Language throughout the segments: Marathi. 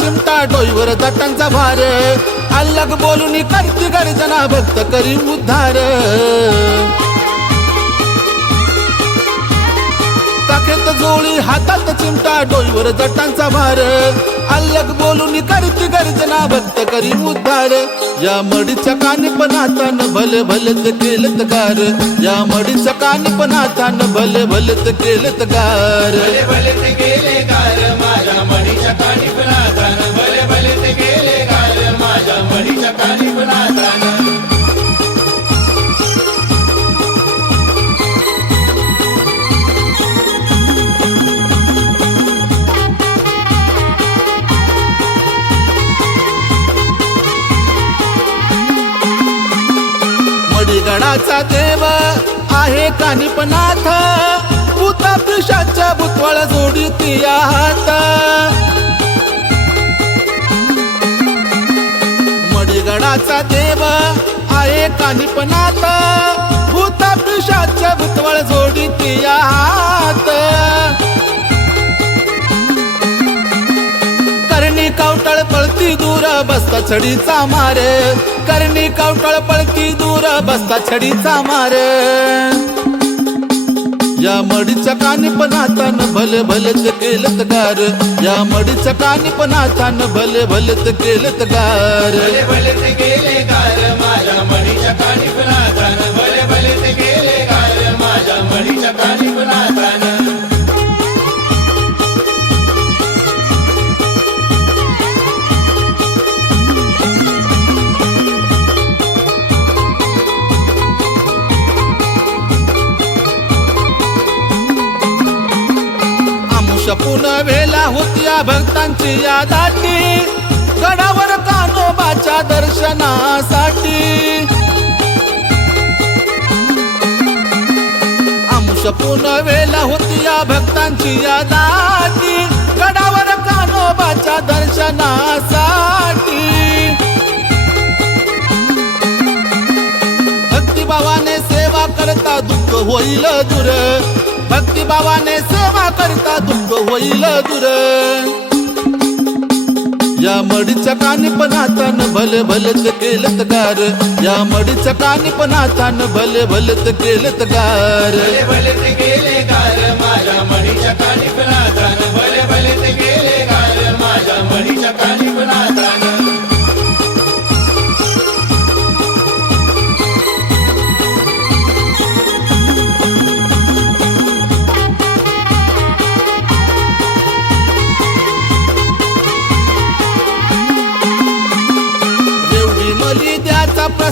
चिमटा डोईवर जटांचा भार. अल्लग बोलून करती गर्जना भक्त करी उद्धार. टाकेत जोळी हातात चिमटा डोईवर जटांचा भार. अल्लग बोलून करती गर्जना भक्त करी उद्धार. या मडीच्या कानी पण हातान भले भलत केलत गार. या मडीच्या कानी पण हातान भले भलत केलत गार. भले भले गार. मडीगडाचा देव आहे कानिपनाथ. भूता पिशाच्या भूतवळ जोडी ती हात मडीगडाचा देव आहे कानिपनाथ. भूता पिशाच्या भूतवळ जोडी ती हात पळती दूर बसता छडीचा मार. करणी कवटळ पळती दूर बसता छडीचा मार. या मडीच्या कानी पण हातान भले भलत केलत गार. या मडीच्या कानी पण हातान भले भलत केलत गार. भले भलत केले गार. माझ्या मडीच्या कानी पण आमुष वेला होत्या भक्तांची यादाती गडावर कानोबाच्या दर्शनासाठी. आमुष वेला होत्या भक्तांची यादाती गडावर कानोबाच्या दर्शनासाठी. भक्तिभावाने सेवा करता दुःख होईल दूर. भक्तिभावाने सेवा करता दुःख होईल दूर. या मडीच्या कानी पण हातान भले भलत केलत गार. या मडीच्या कानी पण हातान भले भलत केलत गार. भले भले ते गार माझ्या भले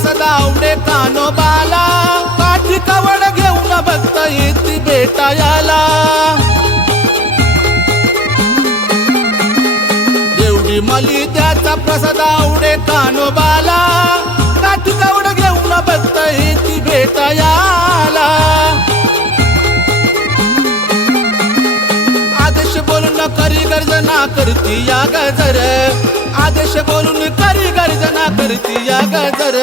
दावडे प्रसाद आवडे कानोबाला काठी कवड घेऊन भक्त येती भेटायला. एवढी मली त्याचा प्रसाद आवडे कानोबाला काठी कवड घेऊन भक्त येती भेटायला. आदेश बोलून करी गर्जना करती या गजर. आदेश बोलून गजर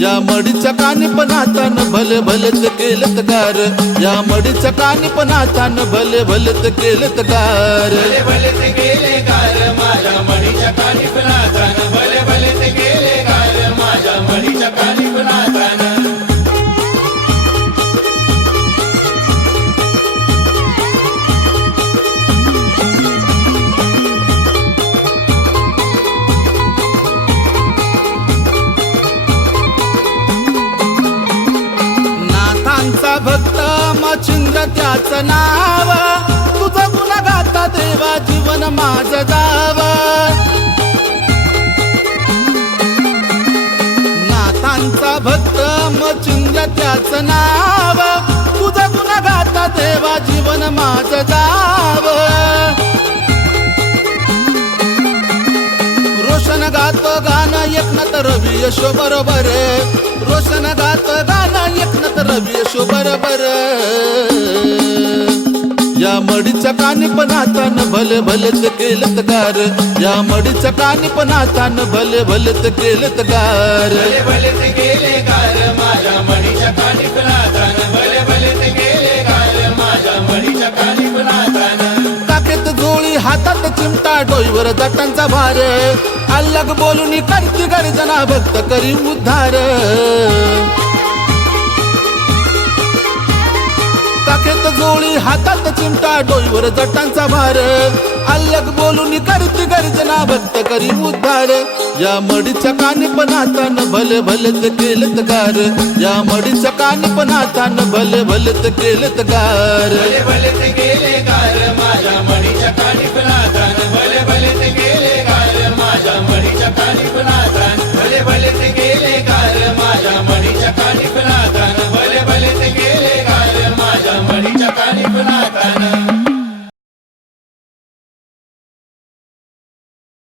या मडीच्या कानी पण हातान भले भलत केलत गार. या मडीच्या कानी पण हातान भले भलत केलत गार. भले भले केले गेले गार. माझ्या मडीच्या कानी पण भले त्याच नाव. तुझं गुण गाता देवा जीवन माझ जाव. नाथांचा भक्त मच्छिंद्र त्याच नाव. तुझं गुण गाता देवा जीवन माझ जाव. गाणं एकनाथ रवी यशो बरोबर रोशन गातो गाणं एकनाथ रवी यशो बरोबर या मडीच्या कानी पण हातान भले भलेत केलत गार. या मडीच्या कानी पण हातान भले भलेत केलत गार. भले भले ते गेले गार. माझ्या मणीच्या कानी फुलातान भले भले ते गेले गार. माझ्या मणीच्या कानी फुलातान टाकेत जोळी डोईवर जटांचा भार अल्लग बोलून करती गर्जना भक्त करी उद्धार. टाकेत जोळी हातात चिमटा डोईवर जटांचा भार. अल्लग बोलून करती गर्जना भक्त करी उद्धार. या मडीच्या कानी पण हातानं भले भलेत केलत गार. या मडीच्या कानी पण हातानं भले भलेत केलत गार. भले भले ते गेले 带你回来。